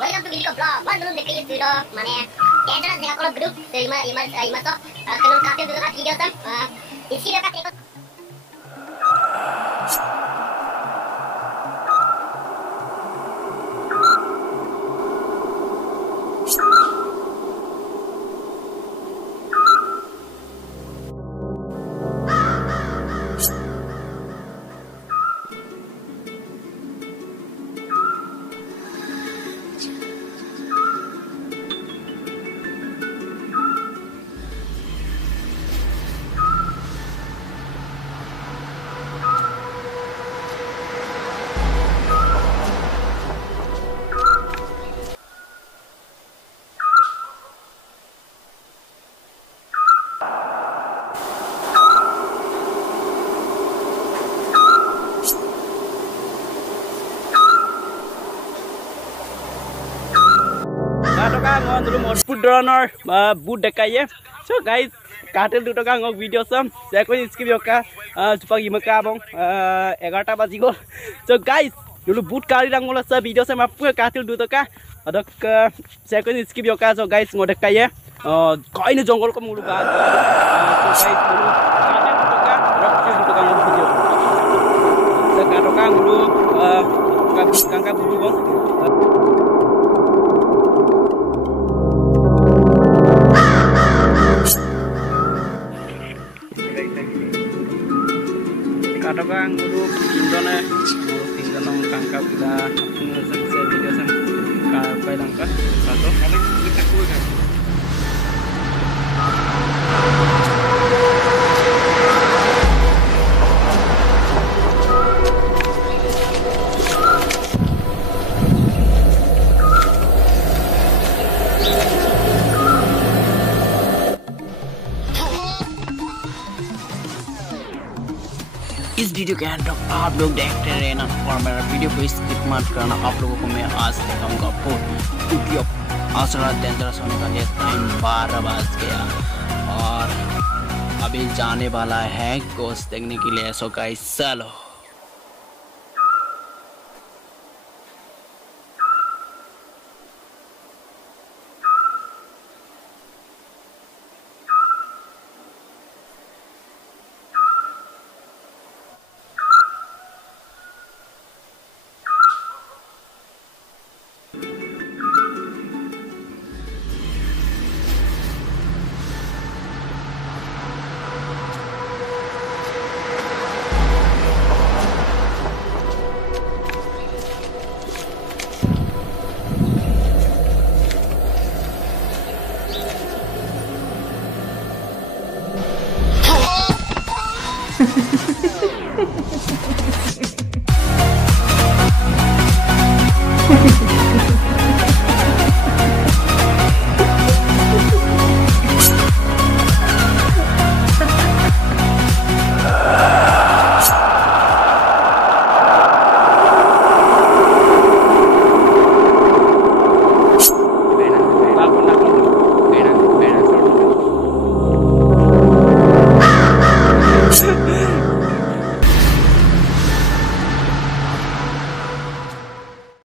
Welcome to Video Vlog. Belum dekati video mana? Jangan jangan kalau grup lima to kalau kafir dulu kan video sam. Isi dia kan ikut. Dulu food runner boot dekaiye so guys katel 2 taka ngok video sam jakoi skip yoka jupagi maka bong 11 baji gol so guys dulu boot kari rang mola sa video sam apu katel 2 taka adok jakoi skip yoka so guys ngo dekaiye koi ne jongol ko mulu ba so guys dulu katel 2 taka rok 2 taka ngok video so katoka dulu kangka budu bong Kadang guru Indone tinggal nong tangkap kita pengurusan video sang kapai langkah satu kali kita kuat. इस video के and तक आप लोग देखते रहना और मेरा video को स्किप मत करना। आप लोगों को मैं आज दिखाऊंगा क्योंकि आसरा डेंजरस होने का लिए टाइम 12 बज गया और अभी जाने वाला है कोर्स देखने के लिए। सो गाइस चलो।